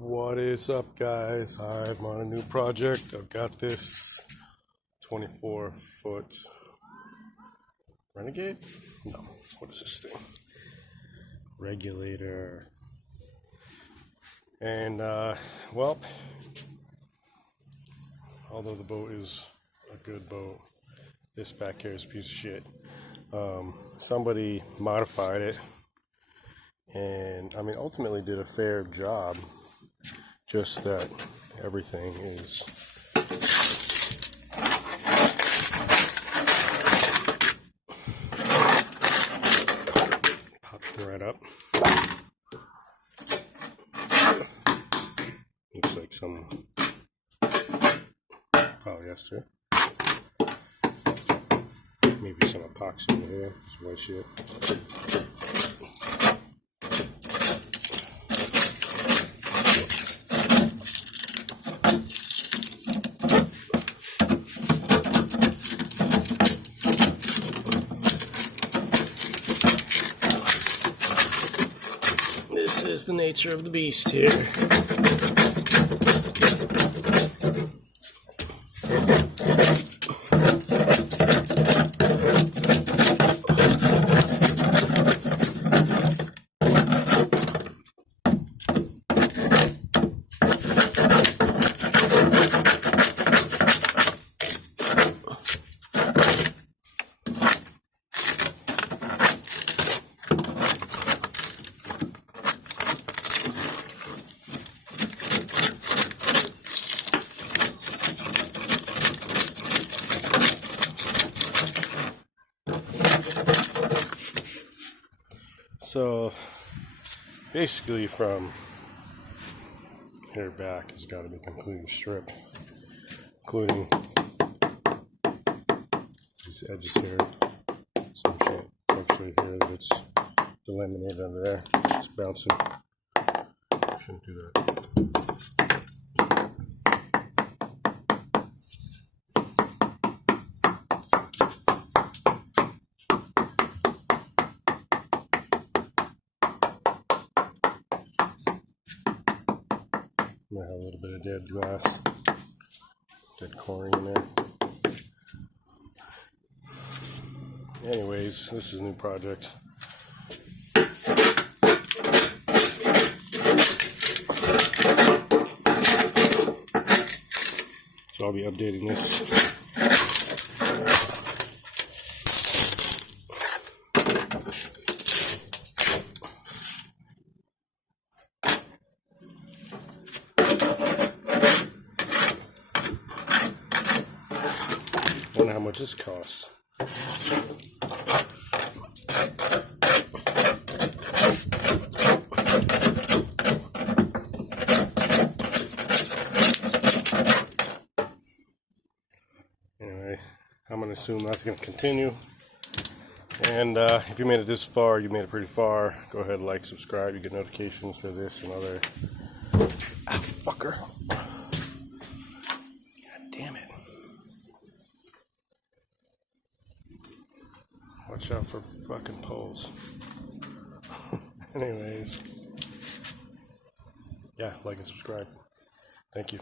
What is up, guys? I'm on a new project. I've got this 24-foot Renegade? No, what is this thing? Regulator. And, well, although the boat is a good boat, this back here is a piece of shit. Somebody modified it, and I mean, ultimately did a fair job, just that everything is popping right up. Looks like some polyester. Maybe some epoxy in here. It's white shit. This is the nature of the beast here. So basically from here back has got to be completely stripped, including these edges here. Some shit. Make sure here that it's delaminated under there. It's bouncing. Shouldn't do that. Might have a little bit of dead glass, dead chlorine in there. Anyways, this is a new project. So I'll be updating this. I wonder how much this costs. Anyway, I'm going to assume that's going to continue. And if you made it this far, you made it pretty far. Go ahead and like, subscribe. You get notifications for this and other. Ah, fucker. God damn it. Watch out for fucking poles. Anyways, yeah, like and subscribe. Thank you.